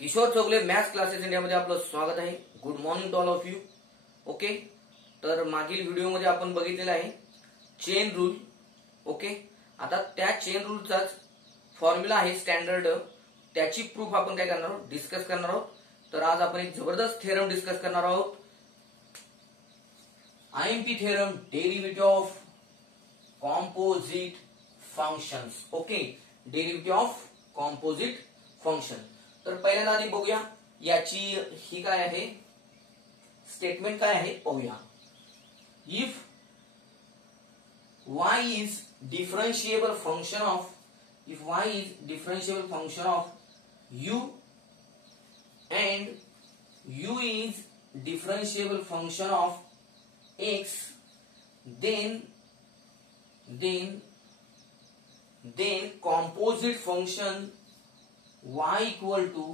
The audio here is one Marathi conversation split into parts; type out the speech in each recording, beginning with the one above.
किशोर चौगले मॅथ्स क्लासेस इंडियामध्ये आपलं स्वागत आहे. Good morning to all of you. Okay, तर मागील व्हिडिओमध्ये आपण बघितलेलं आहे चेन रूल. ओके, आता त्या चेन रूलचाच फॉर्म्युला आहे स्टँडर्ड, त्याची प्रूफ आपण काय करणार आहोत, डिस्कस करणार आहोत. तर आज आपण एक जबरदस्त थेरम डिस्कस करणार आहोत. IMP theorem, derivative of composite functions. Okay, derivative of composite function. तर पहिल्यांदा आधी बघूया याची ही काय आहे, स्टेटमेंट काय आहे पाहूया. If y is differentiable function of u and u is differentiable function of x, then composite function y equal to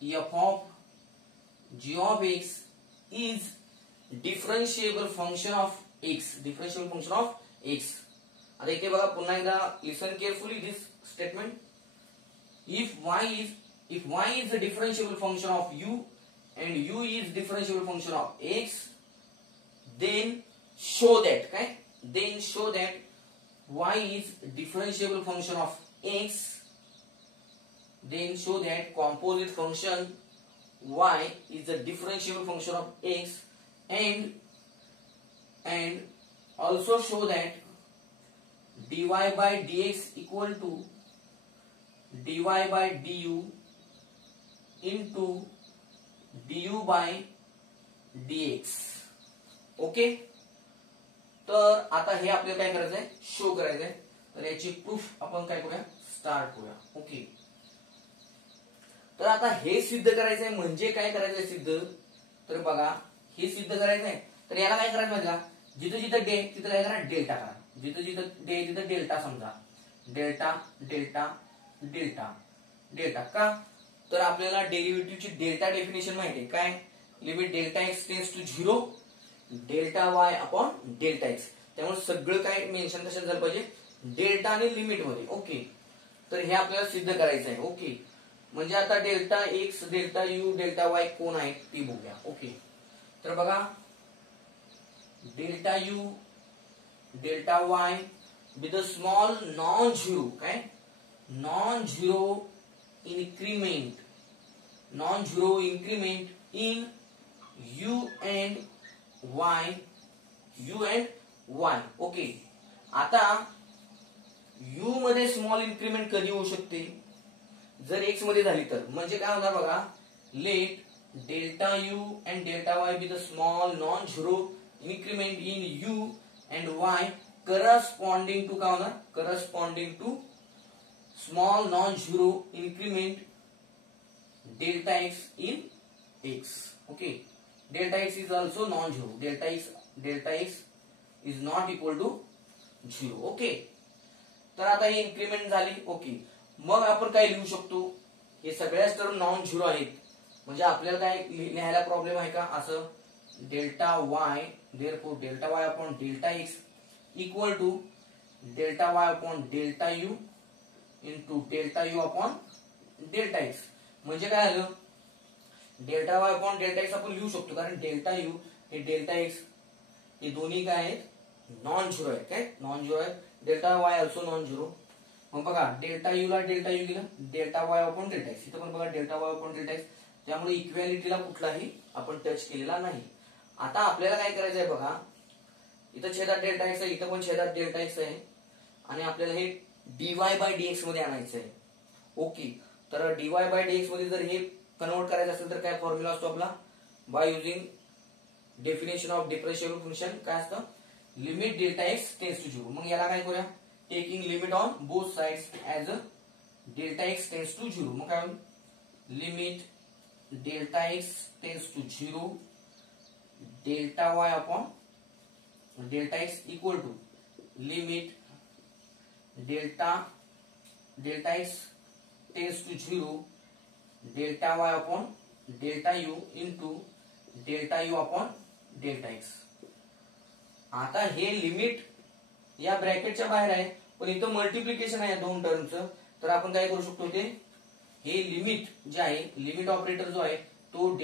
f of g of x is differentiable function of x. आता इथे बघा पुन्हा एकदा listen carefully this statement. If y is the differentiable function of u and u is differentiable function of x, then show that y is differentiable function of x, then show that composite function y is the differentiable function of x, and also show that dy by dx equal to dy by du into du by dx. Okay, तर आता हे आपल्याला काय करायचं आहे, शो करायचं आहे. तर याची प्रूफ आपण काय करूया, स्टार्ट करूया. ओके, तर आता हे सिद्ध करायचंय म्हणजे काय करायचंय सिद्ध, तर बघा हे सिद्ध करायचंय. तर याला काय करायचं माहिती का, जिथं जिथं डे तिथं काय करा, डेल्टा करा. जिथं जिथं डे तिथं डेल्टा समजा, डेल्टा डेल्टा डेल्टा डेल्टा. का, तर आपल्याला डेरिव्हेटिव्हची डेल्टा डेफिनेशन माहिती आहे काय, limit delta x tends to 0 delta y upon delta x. त्यामुळे सगळं काय मेन्शन कशात झालं पाहिजे, डेल्टा आणि लिमिट मध्ये. ओके, तर हे आपल्याला सिद्ध करायचं आहे. ओके, म्हणजे आता delta X, delta you, delta Y कोण आहे ती बघूया. ओके, तर बघा delta you, delta Y with a small non zero, काय non zero increment in you and Y. Okay, आता यू मध्ये स्मॉल इन्क्रीमेंट कधी होऊ शकते, जर एक्स मध्ये झाली तर. म्हणजे काय होणार बघा, let delta u and delta Y with a small non zero increment in you and y corresponding to काय होणार, corresponding to small non zero increment delta x in x. Okay, delta x is also non zero, delta x is not equal to 0. Okay, तर आता ही इन्क्रीमेंट झाली. ओके, मग आपण काय लिहू शकतो, हे सगळ्याच टर्म नॉन झिरो आहेत म्हणजे आपल्याला काय लिहायला प्रॉब्लेम आहे का, असं delta y, therefore delta y upon delta x equal to delta y upon delta u into delta u upon delta x. म्हणजे काय झालं, delta y upon delta x आपण लिहू शकतो, कारण डेल्टा यू हे डेल्टा एक्स हे दोन्ही काय आहेत, नॉन झिरो आहेत. काय नॉन झिरो आहेत, delta y also non zero. मग बघा डेल्टा यू ला डेल्टा यू गेला, delta y upon delta x, इथं पण बघा delta y upon delta x. त्यामुळे इक्वॅलिटीला कुठलाही आपण टच केलेला नाही. आता आपल्याला काय करायचं आहे बघा, इथं छेदात डेल्टा एक्स आहे, इथं पण छेदात डेल्टा एक्स आहे, आणि आपल्याला हे डीवाय बाय डीएक्स मध्ये आणायचं आहे. ओके, तर डीवाय बाय डीएक्स मध्ये जर हे कन्वर्ट करायचं असेल तर काय फॉर्म्युला असतो आपला, by using definition of differentiable function काय असतं, limit delta x tends to 0. मग याला काय करूया, taking limit on both sides as a delta x tends to 0. मग काय होईल, limit delta x tends to 0 delta y upon delta x equal to limit delta x tends to 0 delta y upon delta u into delta u upon delta x. आता हे लिमिट या ब्रॅकेटच्या बाहेर आहे, पण इथं मल्टिप्लिकेशन आहे दोन टर्मचं, तर आपण काय करू शकतो, ते हे लिमिट जे आहे, लिमिट ऑपरेटर जो आहे तो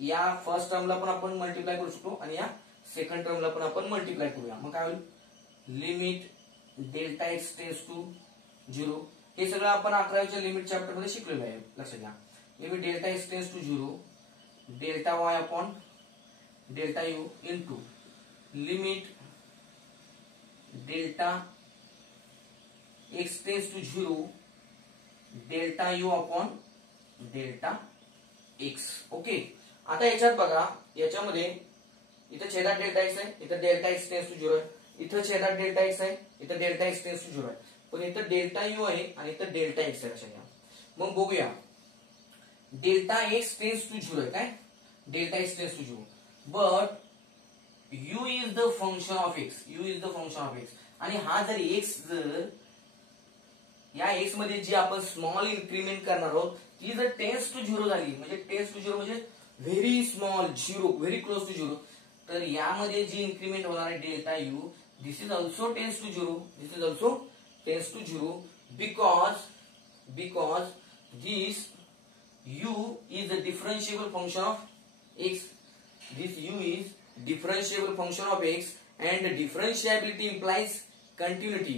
या फर्स्ट टर्मला पण आपण मल्टिप्लाय करू शकतो आणि या सेकंड टर्मला पण आपण मल्टिप्लाय करूया. मग काय होईल, limit delta x tends to 0. हे सगळं आपण 11वीच्या लिमिट चॅप्टर मध्ये शिकलेलो आहे, लक्षात घ्या. Limit delta x tends to 0 delta y upon delta u into limit delta x tends to 0 delta u upon delta x. Okay. आता याच्यात बघा, याच्यामध्ये इथं छेदात डेल्टा एक्स आहे, इथं डेल्टा एक्स टेन्स टू 0 आहे, इथं छेदात डेल्टा एक्स आहे, इथं डेल्टा एक्स टेन्स टू 0 आहे, पण इथं डेल्टा यू आहे आणि इथं डेल्टा एक्स आहे, लक्षात घ्या. मग बघूया, डेल्टा एक्स टेन्स टू 0 आहे काय, delta x tends to 0, but u is the function of x, u is the function of x. आणि हा जर एक्स, जर या एक्स मध्ये जी आपण स्मॉल इन्क्रीमेंट करणार आहोत ती जर टेन्स टू 0 झाली, म्हणजे टेन्स टू 0 म्हणजे very small, 0 very close to 0, तर यामध्ये जी इन्क्रीमेंट होणार आहे delta u, this is also tends to 0, this is also tends to 0, because this u is a differentiable function of x. This u is differentiable function of x, and differentiability implies continuity.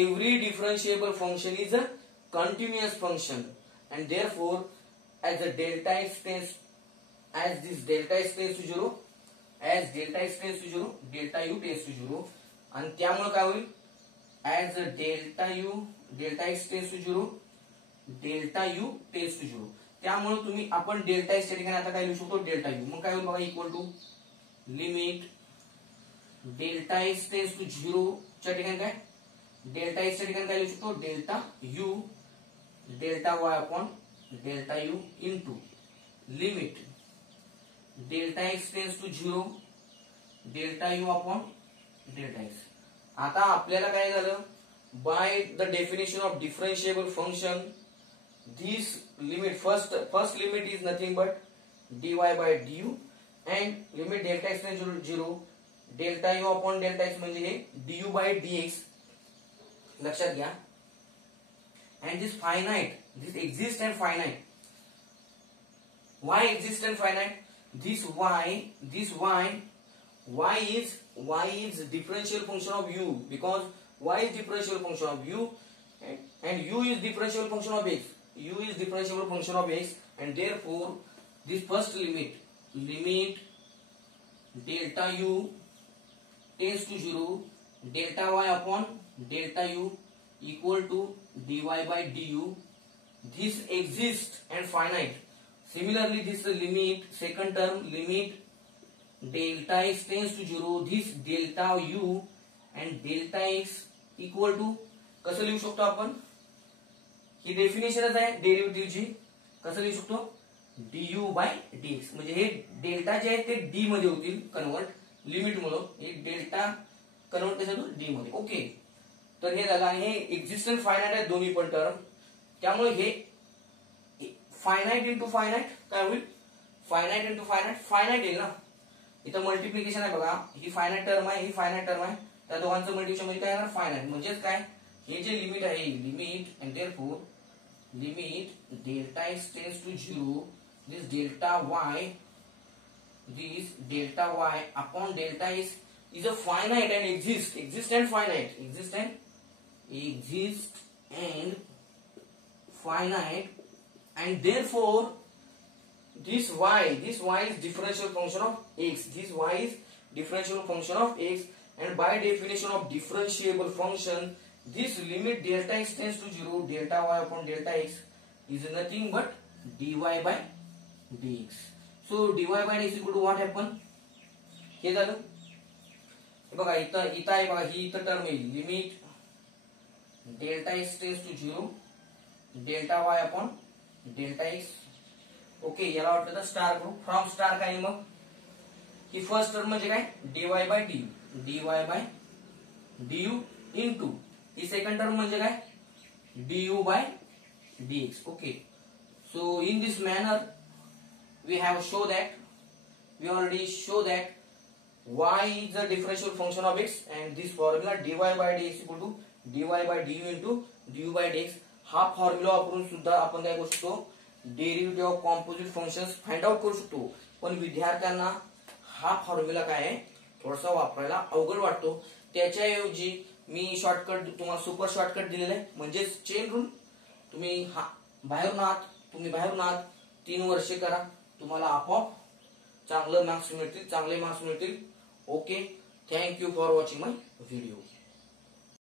Every differentiable function is a continuous function, and therefore as the delta x tends, as this delta x tends to 0, as delta x tends to 0, delta u tends to 0, आणि त्यामुळे काय होईल, as the delta x tends to 0, delta u tends to 0. त्यामुळे तुम्ही आपण डेल्टा एक्स च्या ठिकाणी आता काय लिहू शकतो, डेल्टा यू. मग काय होईल बघा, equal to limit delta x tends to 0 च्या ठिकाणी काय, डेल्टा एक्स च्या ठिकाणी काय लिहू शकतो, delta you delta y upon delta u into limit delta x tends to 0 delta u upon delta x. आता आपल्याला काय झालं, by the definition of differentiable function, this limit, first limit is nothing but dy by du, and limit delta x tends to 0 delta u upon delta x म्हणजे हे du by dx, लक्षात घ्या. and this finite, this exists and finite. Why exist and finite? This y is differential function of u, because y is differential function of u, and u is differential function of x. U is differentiable function of x, and therefore this first limit delta u tends to 0 delta y upon delta u equal to dy by du. This exists and finite. Similarly, this limit, second term, limit delta x tends to 0, this delta u and delta x equal to, कसं लिहू शकतो आपण, ही डेफिनेशनच आहे डेरिव्हेटिव्हची, कसं लिहू शकतो, du by dx. म्हणजे हे डेल्टा जे आहे ते डी मध्ये होतील कन्वर्ट, लिमिट म्हणून हे डेल्टा कन्वर्ट कशा होईल, डी मध्ये. ओके. तर हे झालं, आणि हे एक्झिस्टंट फायनाइट आहे दोन्ही पण टर्म, त्यामुळे हे फायनाइट इंटू फायनाइट काय होईल, फायनाइट इंटू फायनाइट येईल ना. इथं मल्टिप्लिकेशन आहे बघा, ही फायनाइट टर्म आहे, ही फायनाइट टर्म आहे, त्या दोघांचं मल्टिप्लिकेशन म्हणजे काय येणार, फायनाइट. म्हणजेच काय, हे जे लिमिट आहे, limit, and therefore limit delta x tends to 0, this delta y upon delta x is a finite and exist and finite, and therefore this y is differential function of x, this y is differential function of x, and by definition of differentiable function, this limit delta x tends to 0 delta y upon delta x is nothing but dy by dx. So dy by dx equal to what happen, हे झालं. हे बघा इथं आहे बघा, ही इथं टर्म येईल, limit delta x tends to 0 delta y upon delta x. Okay. याला वाटलं तर स्टार करू, फ्रॉम स्टार काय, मग ही फर्स्ट टर्म म्हणजे काय, dy by du into he second term म्हणजे काय, du by dx. Okay. So in this manner we already show that y is a differential function of x, and this formula dy by dx equal to dy by du into du by dx. हा फॉर्म्युला वापरून सुद्धा आपण काय करू शकतो, derivative of composite functions find out करू शकतो. पण विद्यार्थ्यांना हा फॉर्म्युला काय आहे, थोडासा वापरायला अवघड वाटतो. त्याच्याऐवजी मी शॉर्टकट तुम्हाला सुपर शॉर्टकट दिलेला आहे, म्हणजेच चेन रूल. तुम्ही बाहेरून आहात 3 वर्षे करा, तुम्हाला आपोआप चांगले मार्क्स मिळतील. Okay, thank you for watching my video.